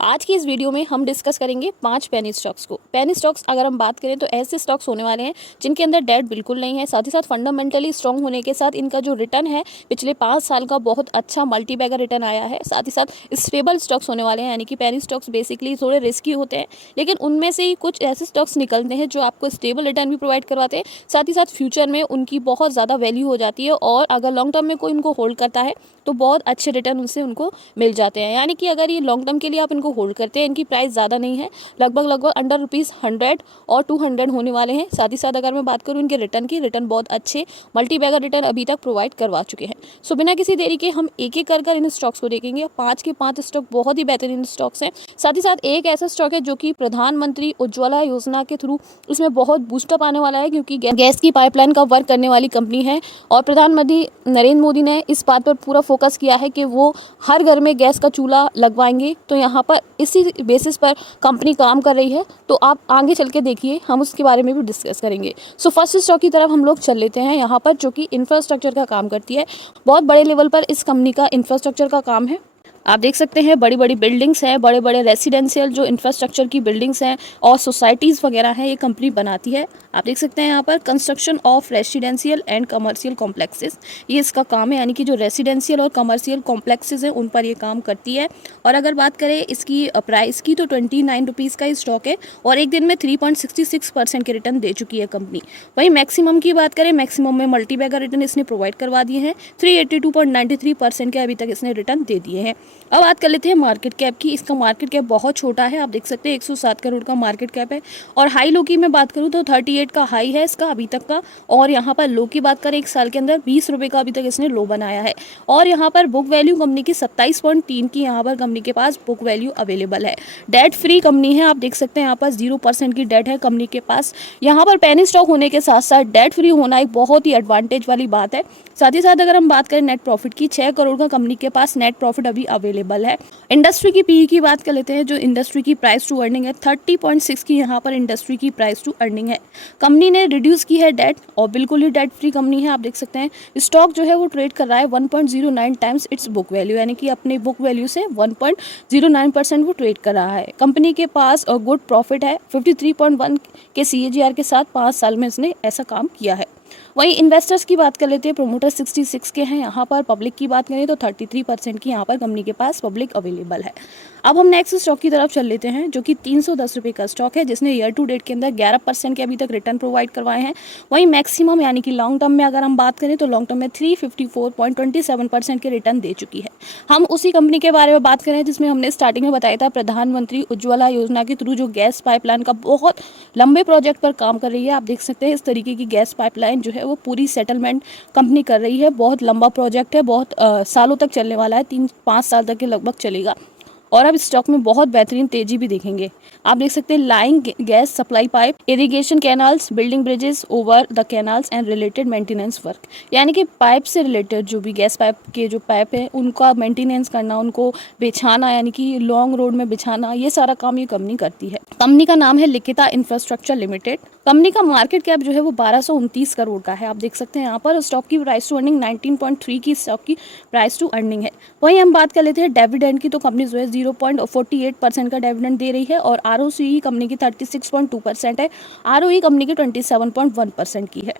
आज की इस वीडियो में हम डिस्कस करेंगे 5 पेनी स्टॉक्स को। पेनी स्टॉक्स अगर हम बात करें तो ऐसे स्टॉक्स होने वाले हैं जिनके अंदर डेट बिल्कुल नहीं है, साथ ही साथ फंडामेंटली स्ट्रॉन्ग होने के साथ इनका जो रिटर्न है पिछले 5 साल का बहुत अच्छा मल्टी बैगर रिटर्न आया है। साथ ही साथ स्टेबल स्टॉक्स होने वाले हैं, यानी कि पेनी स्टॉक्स बेसिकली थोड़े रिस्की होते हैं, लेकिन उनमें से ही कुछ ऐसे स्टॉक्स निकलते हैं जो आपको स्टेबल रिटर्न भी प्रोवाइड करवाते हैं, साथ ही साथ फ्यूचर में उनकी बहुत ज़्यादा वैल्यू हो जाती है और अगर लॉन्ग टर्म में कोई उनको होल्ड करता है तो बहुत अच्छे रिटर्न उनसे उनको मिल जाते हैं। यानी कि अगर ये लॉन्ग टर्म के लिए आप इनको होल्ड करते हैं, इनकी प्राइस ज़्यादा नहीं है, लगभग अंडर ₹100 और 200 होने वाले हैं। साथ ही साथ अगर मैं बात करूँ इनके रिटर्न की, रिटर्न बहुत अच्छे मल्टी बैगर रिटर्न अभी तक प्रोवाइड करवा चुके हैं। सो बिना किसी देरी के हम एक एक कर इन स्टॉक्स को देखेंगे। 5 के 5 स्टॉक बहुत ही बेहतरीन स्टॉक्स हैं। साथ ही साथ एक ऐसा स्टॉक है जो कि प्रधानमंत्री उज्ज्वला योजना के थ्रू इसमें बहुत बूस्टअप आने वाला है, क्योंकि गैस की पाइपलाइन का वर्क करने वाली कंपनी है और प्रधानमंत्री नरेंद्र मोदी ने इस बात पर पूरा फोकस किया है कि वो हर घर में गैस का चूल्हा लगवाएंगे। तो यहाँ पर इसी बेसिस पर कंपनी काम कर रही है, तो आप आगे चल के देखिए, हम उसके बारे में भी डिस्कस करेंगे। सो फर्स्ट स्टॉक की तरफ हम लोग चल लेते हैं यहाँ पर, जो कि इंफ्रास्ट्रक्चर का काम करती है। बहुत बड़े लेवल पर इस कंपनी का इंफ्रास्ट्रक्चर का काम है। आप देख सकते हैं बड़ी बड़ी बिल्डिंग्स हैं, बड़े बड़े रेसिडेंशियल जो इंफ्रास्ट्रक्चर की बिल्डिंग्स हैं और सोसाइटीज़ वगैरह हैं, ये कंपनी बनाती है। आप देख सकते हैं यहाँ पर construction of residential and commercial complexes, ये इसका काम है, यानी कि जो रेसिडेंशियल और कमर्शियल कॉम्प्लेक्सेस हैं उन पर ये काम करती है। और अगर बात करें इसकी प्राइस की तो ₹29 का स्टॉक है और एक दिन में 3.66% के रिटर्न दे चुकी है कंपनी। वहीं मैक्सिमम की बात करें, मैक्सिमम में मल्टी बैगर रिटर्न इसने प्रोवाइड करवा दिए हैं, 382.93% के अभी तक इसने रिटर्न दे दिए हैं। अब बात कर लेते हैं मार्केट कैप की। इसका मार्केट कैप बहुत छोटा है, आप देख सकते हैं 107 करोड़ का मार्केट कैप है। और हाई लो की मैं बात करूं तो 38 का हाई है इसका अभी तक का, और यहाँ पर लो की बात करें एक साल के अंदर ₹20 का अभी तक इसने लो बनाया है। और यहाँ पर बुक वैल्यू कंपनी की 27.3 की यहाँ पर कंपनी के पास बुक वैल्यू अवेलेबल है। डेट फ्री कंपनी है, आप देख सकते हैं यहाँ पर 0% की डेट है कंपनी के पास। यहाँ पर पेनी स्टॉक होने के साथ साथ डेट फ्री होना एक बहुत ही एडवांटेज वाली बात है। साथ ही साथ अगर हम बात करें नेट प्रॉफिट की, 6 करोड़ का कंपनी के पास नेट प्रॉफिट अभी अवेलेबल है। इंडस्ट्री की पीई की बात कर लेते हैं, जो इंडस्ट्री की प्राइस टू अर्निंग है 30.6 की यहाँ पर इंडस्ट्री की प्राइस टू अर्निंग है। कंपनी ने रिड्यूस की है डेट और बिल्कुल ही डेट फ्री कंपनी है। आप देख सकते हैं स्टॉक जो है वो ट्रेड कर रहा है 1.09 टाइम्स इट्स बुक वैल्यू, यानी कि अपने बुक वैल्यू से 1.09% वो ट्रेड कर रहा है। कंपनी के पास गुड प्रॉफिट है, 53.1 के CAGR के साथ 5 साल में इसने ऐसा काम किया है। वहीं इन्वेस्टर्स की बात कर लेते हैं, प्रोमोटर 66 के हैं यहाँ पर। पब्लिक की बात करें तो 33% की यहाँ पर कंपनी के पास पब्लिक अवेलेबल है। अब हम नेक्स्ट स्टॉक की तरफ चल लेते हैं, जो कि ₹310 का स्टॉक है, जिसने ईयर टू डेट के अंदर 11% के अभी तक रिटर्न प्रोवाइड करवाए हैं। वहीं मैक्सिमम यानी कि लॉन्ग टर्म में अगर हम बात करें तो लॉन्ग टर्म में 354.27% के रिटर्न दे चुकी है। हम उसी कंपनी के बारे में बात करें जिसमें हमने स्टार्टिंग में बताया था, प्रधानमंत्री उज्ज्वला योजना के थ्रू जो गैस पाइपलाइन का बहुत लंबे प्रोजेक्ट पर काम कर रही है। आप देख सकते हैं इस तरीके की गैस पाइपलाइन जो है वो पूरी सेटलमेंट कंपनी कर रही है। बहुत लंबा प्रोजेक्ट है, बहुत सालों तक चलने वाला है, 3-5 साल तक के लगभग चलेगा। और अब स्टॉक में बहुत बेहतरीन तेजी भी देखेंगे। आप देख सकते हैं line gas supply pipe, irrigation canals, building bridges over the canals and related maintenance work, यानी कि पाइप से रिलेटेड जो भी गैस पाइप के जो पाइप है उनका मेंटेनेंस करना, उनको बिछाना, यानी कि लॉन्ग रोड में बिछाना, ये सारा काम ये कंपनी करती है। कंपनी का नाम है लिखिता इंफ्रास्ट्रक्चर लिमिटेड। कंपनी का मार्केट कैप जो है वो 1229 करोड़ का है। आप देख सकते हैं यहाँ पर स्टॉक की प्राइस टू अर्निंग 19.3 की स्टॉक की प्राइस टू अर्निंग है। वहीं हम बात कर लेते हैं डिविडेंड की, तो कंपनी जो है 0.48% का डिविडेंड दे रही है और ROCE कंपनी की 36.2% है, ROE कंपनी की 27.1% की है।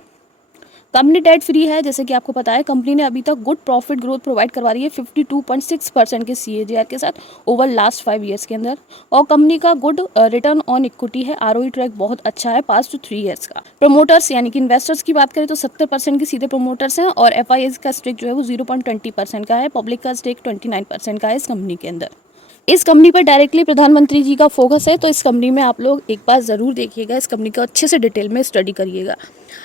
कंपनी डेट फ्री है, जैसे कि आपको पता है। कंपनी ने अभी तक गुड प्रॉफिट ग्रोथ प्रोवाइड करवा रही है 52.6% के CAGR के साथ ओवर लास्ट 5 ईयर्स के अंदर। और कंपनी का गुड रिटर्न ऑन इक्विटी है, ROE ट्रैक बहुत अच्छा है पास्ट 3 ईयर्स का। प्रमोटर्स यानी कि इन्वेस्टर्स की बात करें तो 70% के सीधे प्रमोटर्स हैं और FIS का स्टेक जो है वो 0.20% का है। पब्लिक का स्टेक 29% का है इस कंपनी के अंदर। इस कंपनी पर डायरेक्टली प्रधानमंत्री जी का फोकस है, तो इस कंपनी में आप लोग एक बार ज़रूर देखिएगा, इस कंपनी का अच्छे से डिटेल में स्टडी करिएगा।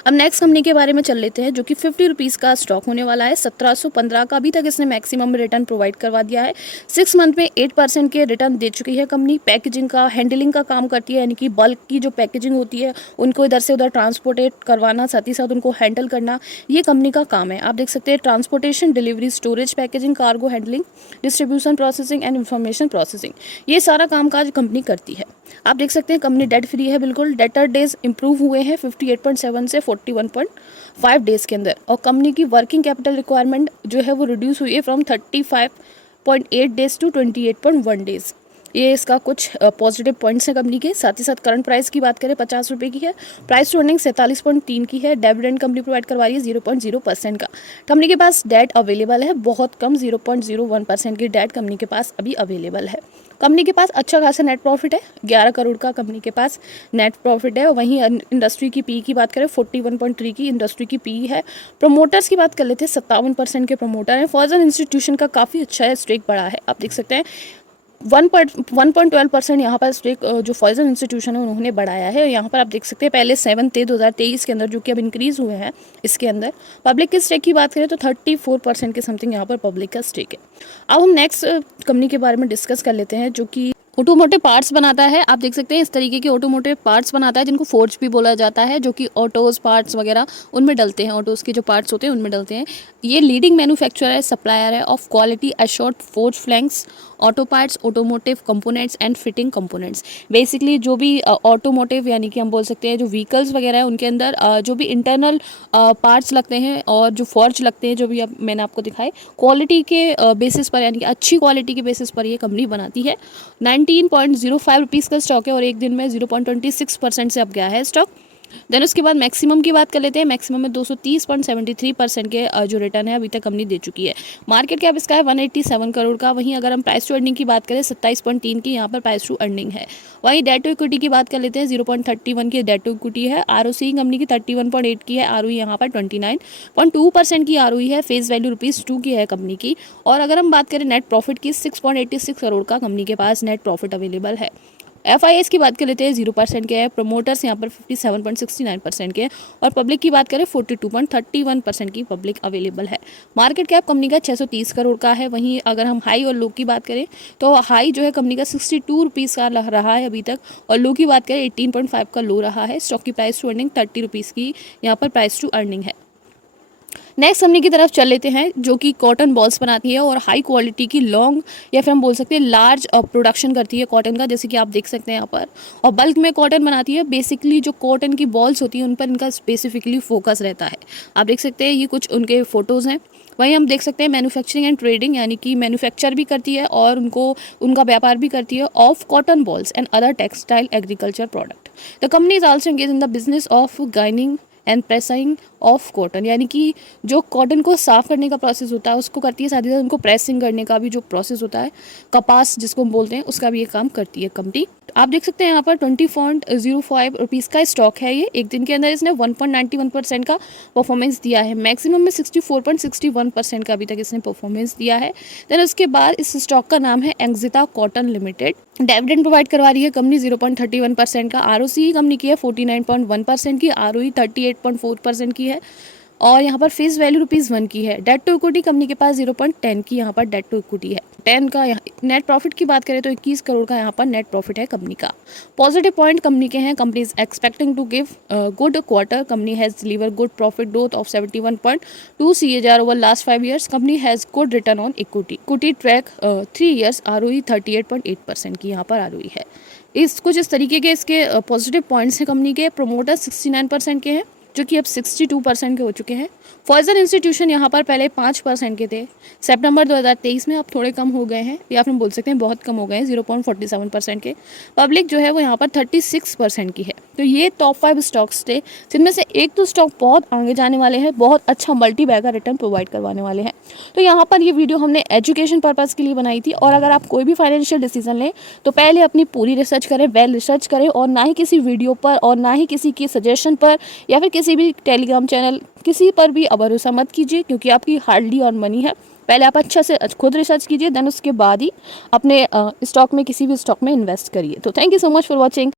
अब नेक्स्ट कंपनी के बारे में चल लेते हैं, जो कि ₹50 का स्टॉक होने वाला है। 1715 का अभी तक इसने मैक्सिमम रिटर्न प्रोवाइड करवा दिया है। 6 मंथ में 8% के रिटर्न दे चुकी है कंपनी। पैकेजिंग का, हैंडलिंग का काम करती है, यानी कि बल्क की जो पैकेजिंग होती है उनको इधर से उधर ट्रांसपोर्टेट करवाना, साथ ही साथ उनको हैंडल करना, ये कंपनी का काम है। आप देख सकते हैं transportation, delivery, storage, packaging, cargo handling, distribution, processing and information processing, ये सारा कामकाज कंपनी करती है। आप देख सकते हैं कंपनी डेट फ्री है बिल्कुल। डेटर डेज इंप्रूव हुए हैं 58.7 से 41.5 डेज के अंदर। और कंपनी की वर्किंग कैपिटल रिक्वायरमेंट जो है वो रिड्यूस हुई है फ्रॉम 35.8 डेज टू 28.1 डेज। ये इसका कुछ पॉजिटिव पॉइंट्स हैं कंपनी के। साथ ही साथ करंट प्राइस की बात करें 50 रुपये की है, प्राइस टू अर्निंग 47.3 की है, डिविडेंड कंपनी प्रोवाइड करवा रही है 0.0% का। कंपनी के पास डेट अवेलेबल है, बहुत कम 0.01% की डेट कंपनी के पास अभी अवेलेबल है। कंपनी के पास अच्छा खासा नेट प्रॉफिट है, 11 करोड़ का कंपनी के पास नेट प्रॉफिट है। वहीं इंडस्ट्री की पी की बात करें 41.3 की इंडस्ट्री की पी है। प्रमोटर्स की बात कर लेते हैं, 57% के प्रमोटर हैं। फॉरेन इंस्टीट्यूशन का काफ़ी अच्छा है, स्टेक बड़ा है, आप देख सकते हैं 1.12% यहाँ पर स्टेक जो फॉरेन इंस्टीट्यूशन है उन्होंने बढ़ाया है। यहाँ पर आप देख सकते हैं पहले 7/3/2023 के अंदर, जो कि अब इंक्रीज़ हुए हैं इसके अंदर। पब्लिक के स्टेक की बात करें तो 34% के समथिंग यहाँ पर पब्लिक का स्टेक है। अब हम नेक्स्ट कंपनी के बारे में डिस्कस कर लेते हैं, जो कि ऑटोमोटिव पार्ट्स बनाता है। आप देख सकते हैं इस तरीके के ऑटोमोटिव पार्ट्स बनाता है, जिनको फोर्ज भी बोला जाता है, जो कि ऑटोज़ पार्ट्स वगैरह उनमें डलते हैं, ऑटोज़ के जो पार्ट्स होते हैं उनमें डलते हैं। ये लीडिंग मैन्युफैक्चरर है, सप्लायर है of quality assured forge flanks auto parts, automotive components and fitting components. Basically जो भी ऑटोमोटिव यानी कि हम बोल सकते हैं जो व्हीकल्स वगैरह है उनके अंदर जो भी इंटरनल पार्ट्स लगते हैं और जो फॉर्ज लगते हैं, जो भी अब मैंने आपको दिखाए, क्वालिटी के बेसिस पर यानी कि अच्छी क्वालिटी के बेसिस पर ये कंपनी बनाती है। 19.05 रुपीज़ का स्टॉक है और एक दिन में 0.26% से अब गया है स्टॉक। देन उसके बाद मैक्सिमम की बात कर लेते हैं। मैक्सिमम में 230.73% के जो रिटर्न है अभी तक कंपनी दे चुकी है। मार्केट कैप इसका है 187 करोड़ का। वहीं अगर हम प्राइस टू अर्निंग की बात करें 27.3 की यहाँ पर प्राइस टू अर्निंग है। वहीं डेट टू इक्विटी की बात कर लेते हैं, 0.31 की डेट टू इक्विटी है। आरओसी कंपनी की 31.8 की है, आरओई यहाँ पर 29.2% की आरओई है। फेस वैल्यू ₹2 की है कंपनी की। और अगर हम बात करें नेट प्रॉफिट की, 6.86 करोड़ का कंपनी के पास नेट प्रॉफिट अवेलेबल है। FIS की बात कर लेते हैं, 0% के है। प्रमोटर्स यहाँ पर 57.69% के, और पब्लिक की बात करें 42.31% की पब्लिक अवेलेबल है। मार्केट कैप कंपनी का 630 करोड़ का है। वहीं अगर हम हाई और लो की बात करें तो हाई जो है कंपनी का 62 रुपीज़ का रहा है अभी तक, और लो की बात करें 18.5 का लो रहा है। स्टॉक की प्राइस टू अर्निंग 30 रुपीज़ की यहाँ पर प्राइस टू अर्निंग है। नेक्स्ट कंपनी की तरफ चल लेते हैं, जो कि कॉटन बॉल्स बनाती है और हाई क्वालिटी की लॉन्ग या फिर हम बोल सकते हैं लार्ज प्रोडक्शन करती है कॉटन का, जैसे कि आप देख सकते हैं यहाँ पर, और बल्क में कॉटन बनाती है। बेसिकली जो कॉटन की बॉल्स होती हैं उन पर इनका स्पेसिफिकली फोकस रहता है। आप देख सकते हैं ये कुछ उनके फोटोज़ हैं। वहीं हम देख सकते हैं मैन्युफैक्चरिंग एंड ट्रेडिंग, यानी कि मैन्युफैक्चर भी करती है और उनका व्यापार भी करती है of cotton balls and other textile agriculture product. The company is also engage in the business of ginning and pressing of cotton, यानी कि जो कॉटन को साफ़ करने का प्रोसेस होता है उसको करती है, साथ ही साथ उनको प्रेसिंग करने का भी जो प्रोसेस होता है, कपास जिसको हम बोलते हैं, उसका भी ये काम करती है कंपनी। आप देख सकते हैं यहाँ पर 20.05 रुपीज़ का स्टॉक है। ये एक दिन के अंदर इसने 1.91% का परफॉर्मेंस दिया है। मैक्सिमम में 64.61% का अभी तक इसने परफॉर्मेंस दिया है। देन उसके बाद इस स्टॉक का नाम है एंजिता कॉटन लिमिटेड। डिविडेंड प्रोवाइड करवा रही है कंपनी 0.31% का। आरओसी कंपनी की है 49.1% की, आरओई 38.4% की है, और यहाँ पर फेस वैल्यू ₹1 की है। डेट टू इक्विटी कंपनी के पास 0.10 की यहाँ पर डेट टू इक्विटी है। 10 का नेट प्रॉफिट की बात करें तो 21 करोड़ का यहाँ पर नेट प्रॉफिट है कंपनी का। पॉजिटिव पॉइंट कंपनी के हैं, company is expecting to give good quarter. Company has deliver good profit growth of 71.2 CAGR over last 5 years। Company has good return on equity track 3 years, ROE 38.8% की यहाँ पर ROE है। कुछ इस तरीके के इसके पॉजिटिव पॉइंट्स हैं कंपनी के। प्रमोटर 69% के हैं, जो कि अब 62% के हो चुके हैं। फॉरेन इंस्टीट्यूशन यहाँ पर पहले 5% के थे, सितंबर 2023 में अब थोड़े कम हो गए हैं, या फिर हम बोल सकते हैं बहुत कम हो गए हैं, 0.47% के। पब्लिक जो है वो यहाँ पर 36% की है। तो ये टॉप 5 स्टॉक्स थे, जिनमें से एक तो स्टॉक बहुत आगे जाने वाले हैं, बहुत अच्छा मल्टी बैगर रिटर्न प्रोवाइड करवाने वाले हैं। तो यहाँ पर ये वीडियो हमने एजुकेशन पर्पज़ के लिए बनाई थी, और अगर आप कोई भी फाइनेंशियल डिसीजन लें तो पहले अपनी पूरी रिसर्च करें, वेल रिसर्च करें, और ना ही किसी वीडियो पर और ना ही किसी के सजेशन पर या फिर किसी भी टेलीग्राम चैनल किसी पर भी भरोसा मत कीजिए, क्योंकि आपकी हार्डली और मनी है। पहले आप अच्छा से खुद रिसर्च कीजिए, देन उसके बाद ही अपने स्टॉक में किसी भी स्टॉक में इन्वेस्ट करिए। तो thank you so much for watching.